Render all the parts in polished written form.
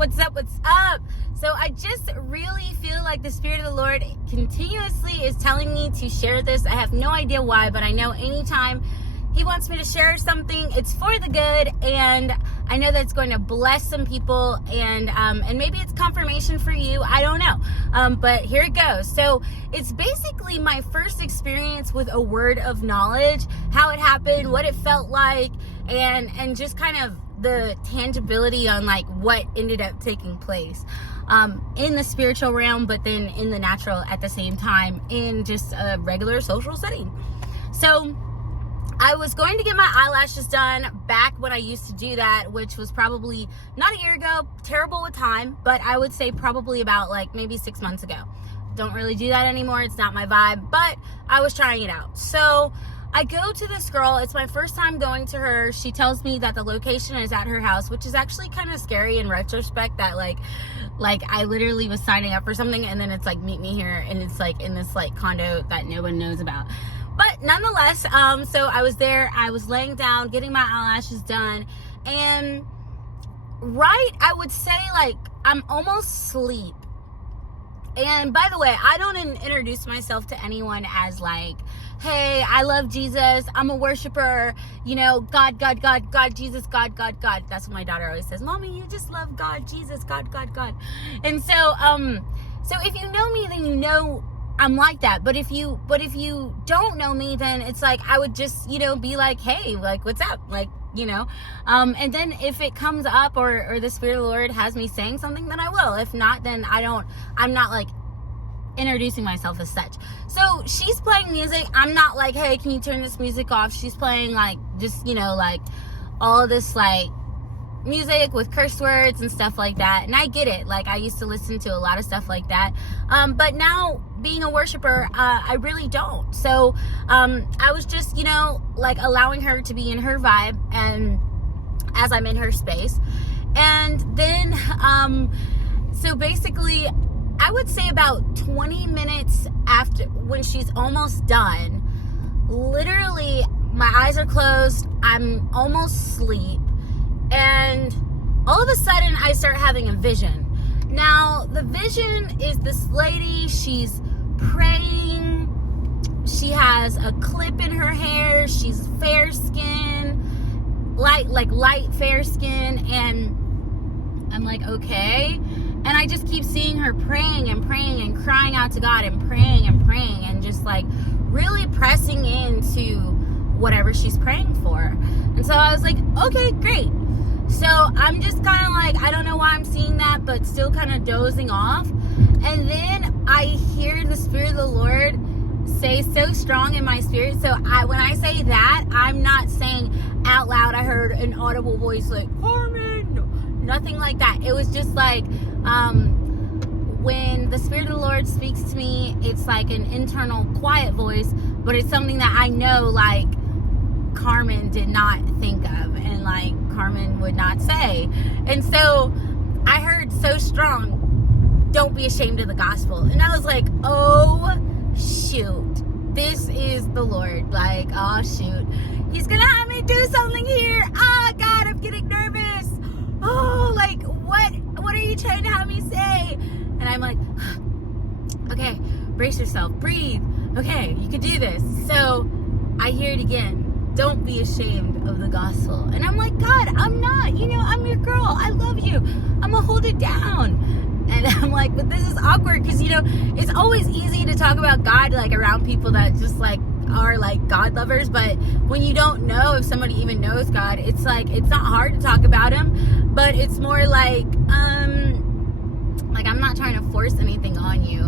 What's up? What's up? So I just really feel like the Spirit of the Lord continuously is telling me to share this. I have no idea why, but I know anytime He wants me to share something, it's for the good, and I know that it's going to bless some people, and maybe it's confirmation for you. I don't know, but here it goes. So it's basically my first experience with a word of knowledge, how it happened, what it felt like, and just kind of the tangibility on like what ended up taking place in the spiritual realm, but then in the natural at the same time, in just a regular social setting. So I was going to get my eyelashes done back when I used to do that, which was probably not a year ago, terrible with time, but I would say probably about like maybe 6 months ago. Don't really do that anymore. It's not my vibe, but I was trying it out. So I go to this girl. It's my first time going to her. She tells me that the location is at her house, which is actually kind of scary in retrospect, that like I literally was signing up for something and then it's like, meet me here, and it's like in this like condo that no one knows about. But nonetheless, so I was there, I was laying down, getting my eyelashes done, and I would say like I'm almost asleep. And by the way, I don't introduce myself to anyone as like, hey, I love Jesus, I'm a worshiper, you know, God, Jesus, God. That's what my daughter always says. Mommy, you just love God, Jesus, God. And so if you know me, then you know I'm like that. But if you don't know me, then it's like I would just, you know, be like, hey, like, what's up? Like, you know, and then if it comes up or the Spirit of the Lord has me saying something, then I will. If not, then I'm not like introducing myself as such. So she's playing music. I'm not like, hey, can you turn this music off? She's playing like just, you know, like all this like music with curse words and stuff like that. And I get it. Like I used to listen to a lot of stuff like that. But now being a worshiper, I really don't. So I was just, you know, like allowing her to be in her vibe and as I'm in her space. And then, so basically I would say about 20 minutes after, when she's almost done, literally my eyes are closed, I'm almost asleep, and all of a sudden I start having a vision. Now the vision is this lady, she's praying, she has a clip in her hair, she's fair skin, light fair skin, and I'm like, okay. And I just keep seeing her praying and crying out to God and praying and just like really pressing into whatever she's praying for. And so I was like, okay, great. So I'm just kind of like, I don't know why I'm seeing that, but still kind of dozing off. And then I hear the Spirit of the Lord say so strong in my spirit. So when I say that, I'm not saying out loud. I heard an audible voice like, Carmen, nothing like that. It was just like, when the Spirit of the Lord speaks to me, it's like an internal quiet voice, but it's something that I know like Carmen did not think of and like Carmen would not say. And so I heard so strong, don't be ashamed of the gospel. And I was like, oh shoot, this is the Lord. Like, oh shoot, He's gonna have me do something here. Oh God, I'm getting nervous. Oh, like what are you trying to have me say? And I'm like, okay, brace yourself, breathe. Okay, you can do this. So I hear it again. Don't be ashamed of the gospel. And I'm like, God, I'm not, you know, I'm your girl. I love you. I'm gonna hold it down. And I'm like, but this is awkward because, you know, it's always easy to talk about God like around people that just like are like God lovers, but when you don't know if somebody even knows God, it's like, it's not hard to talk about Him, but it's more like I'm not trying to force anything on you.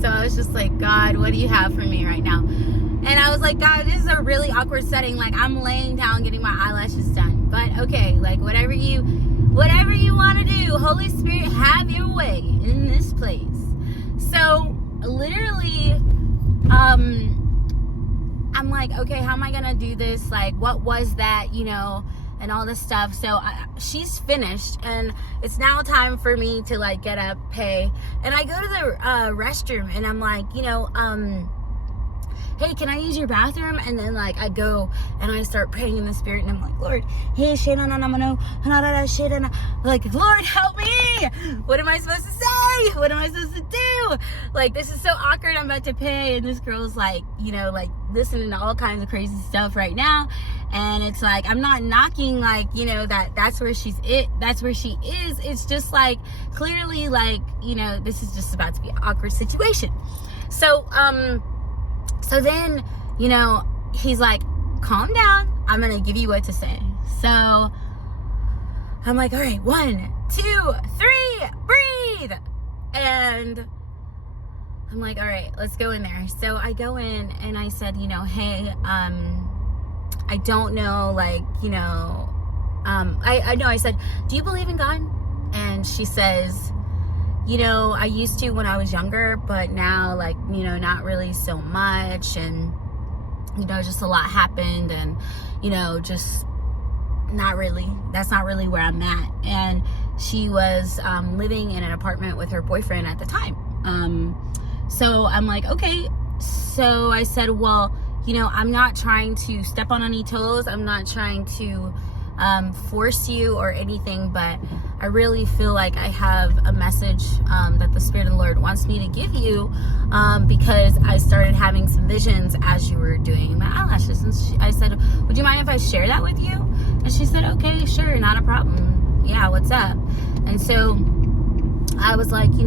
So I was just like, God, what do you have for me right now? And I was like, God, this is a really awkward setting. Like I'm laying down getting my eyelashes done, but okay, like whatever you want to do, Holy Spirit, have your way in this place. So literally, I'm like, okay, how am I gonna do this? Like, what was that, you know, and all this stuff. So she's finished, and it's now time for me to like get up, pay, and I go to the restroom, and I'm like, you know, hey, can I use your bathroom? And then like I go and I start praying in the spirit, and I'm like, Lord, hey, like, Lord, help me. What am I supposed to say? What am I supposed to do? Like, this is so awkward. I'm about to pay, and this girl's like, like listening to all kinds of crazy stuff right now. And it's like, I'm not knocking, like, that's where that's where she is. It's just like, clearly, like, this is just about to be an awkward situation. So then, he's like, calm down. I'm going to give you what to say. So I'm like, all right, 1, 2, 3, breathe. And I'm like, all right, let's go in there. So I go in and I said, hey, I don't know, like, I said, do you believe in God? And she says, I used to when I was younger, but now, like, not really so much. And, just a lot happened, and, just not really, that's not really where I'm at. And she was living in an apartment with her boyfriend at the time. So I'm like, okay. So I said, well, I'm not trying to step on any toes. I'm not trying to force you or anything, but I really feel like I have a message that the Spirit of the Lord wants me to give you, because I started having some visions as you were doing my eyelashes. And I said, would you mind if I share that with you? And she said, okay, sure, not a problem. Yeah, what's up? And so I was like, do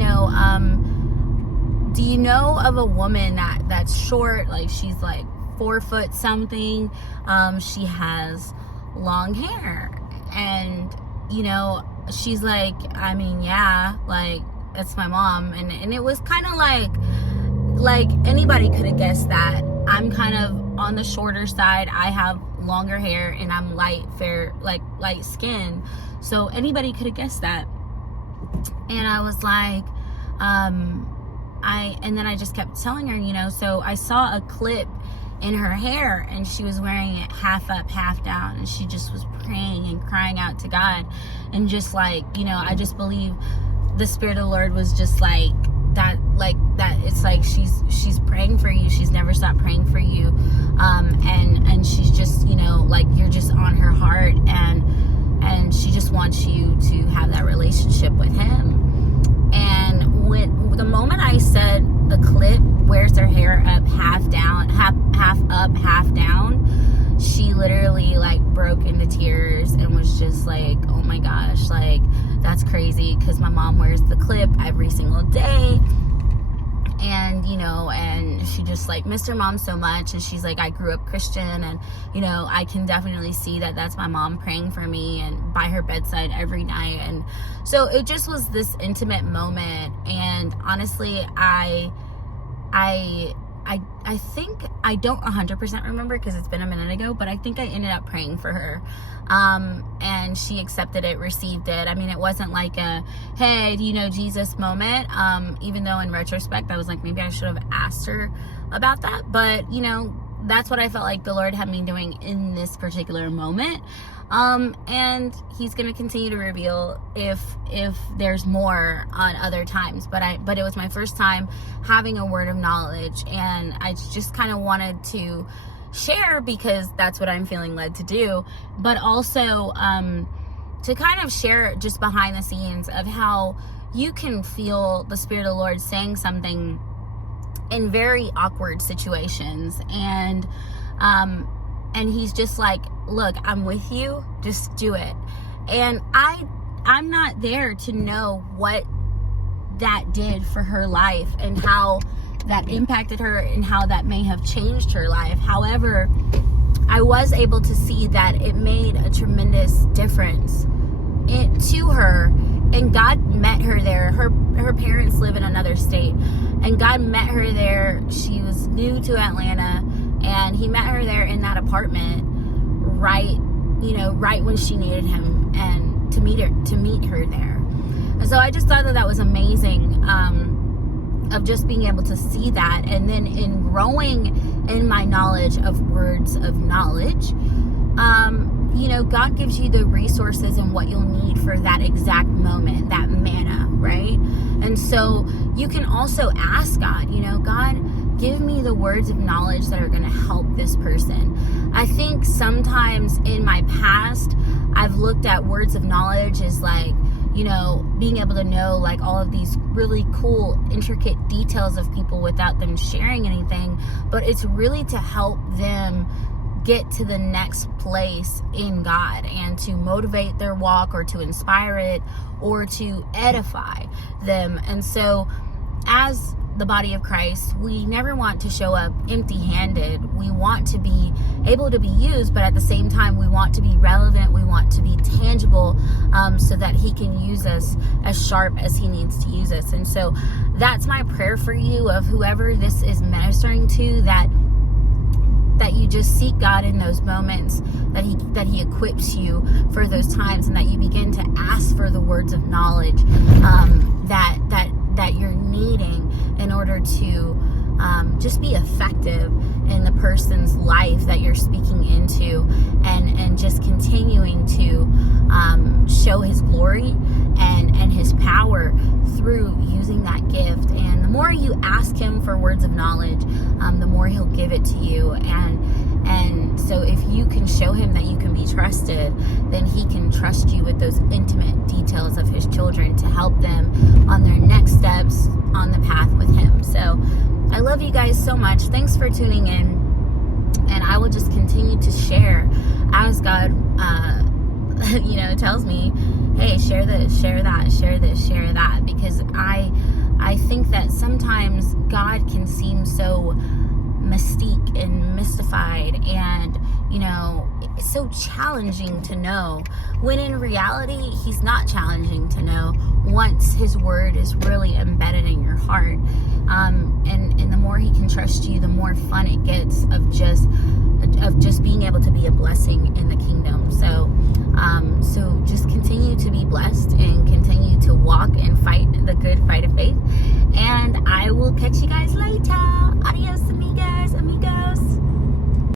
you know of a woman that's short? Like, she's like 4 foot something. She has long hair. And, she's like, I mean, yeah, like, that's my mom. And it was kind of like anybody could have guessed that. I'm kind of on the shorter side. I have longer hair, and I'm light skin. So anybody could have guessed that. And I was like, and then I just kept telling her, so I saw a clip in her hair, and she was wearing it half up, half down, and she just was praying and crying out to God. And just like, I just believe the Spirit of the Lord was just like that. It's like she's praying for you. She's never stopped praying for you. And she's just, like, you're just on her heart, and she just wants you to have that relationship with Him. And when the moment I said the clip wears her hair up, half down, half up, half down, she literally like broke into tears and was just like, oh my gosh, like, that's crazy, because my mom wears the clip every single day. And and she just like missed her mom so much. And she's like, I grew up Christian, and I can definitely see that that's my mom praying for me and by her bedside every night. And so it just was this intimate moment. And honestly, I think, I don't 100% remember because it's been a minute ago, but I think I ended up praying for her. And she accepted it, received it. I mean, it wasn't like a, hey, do you know Jesus moment? Even though in retrospect, I was like, maybe I should have asked her about that. But, that's what I felt like the Lord had me doing in this particular moment. And He's going to continue to reveal if there's more on other times. But it was my first time having a word of knowledge, and I just kind of wanted to share because that's what I'm feeling led to do. But also to kind of share just behind the scenes of how you can feel the Spirit of the Lord saying something in very awkward situations, and He's just like, look, I'm with you, just do it. And I'm not there to know what that did for her life and how that impacted her and how that may have changed her life. However, I was able to see that it made a tremendous difference to her, and God met her there. Her parents live in another state, and God met her there. She was new to Atlanta, and He met her there in that apartment right when she needed Him, and to meet her there. And so I just thought that was amazing, of just being able to see that. And then in growing in my knowledge of words of knowledge, God gives you the resources and what you'll need for that exact moment, that manna, right? And so you can also ask God, God, give me the words of knowledge that are going to help this person. I think sometimes in my past, I've looked at words of knowledge as like, you know, being able to know like all of these really cool, intricate details of people without them sharing anything. But it's really to help them get to the next place in God and to motivate their walk or to inspire it or to edify them. And so as the body of Christ, we never want to show up empty-handed. We want to be able to be used, but at the same time, we want to be relevant. We want to be tangible, so that he can use us as sharp as he needs to use us. And so that's my prayer for you, of whoever this is ministering to, that you just seek God in those moments, that he equips you for those times, and that you begin to ask for the words of knowledge that you're needing in order to just be effective in the person's life that you're speaking into, and just continuing to show his glory and his power through using that gift. And the more you ask him for words of knowledge, the more he'll give it to you. And so if you can show him that you can be trusted, then he can trust you with those intimate details of his children to help them on their next steps on the path with him. So I love you guys so much. Thanks for tuning in. And I will just continue to share as God, tells me, hey, share this, share that, share this, share that. Because I think that sometimes God can seem so mystique and mystified and, it's so challenging to know, when in reality, he's not challenging to know once his word is really embedded in your heart. And the more he can trust you, the more fun it gets of just being able to be a blessing in the kingdom. So just continue to be blessed and continue to walk and fight the good fight of faith. And I will catch you guys later. Adios.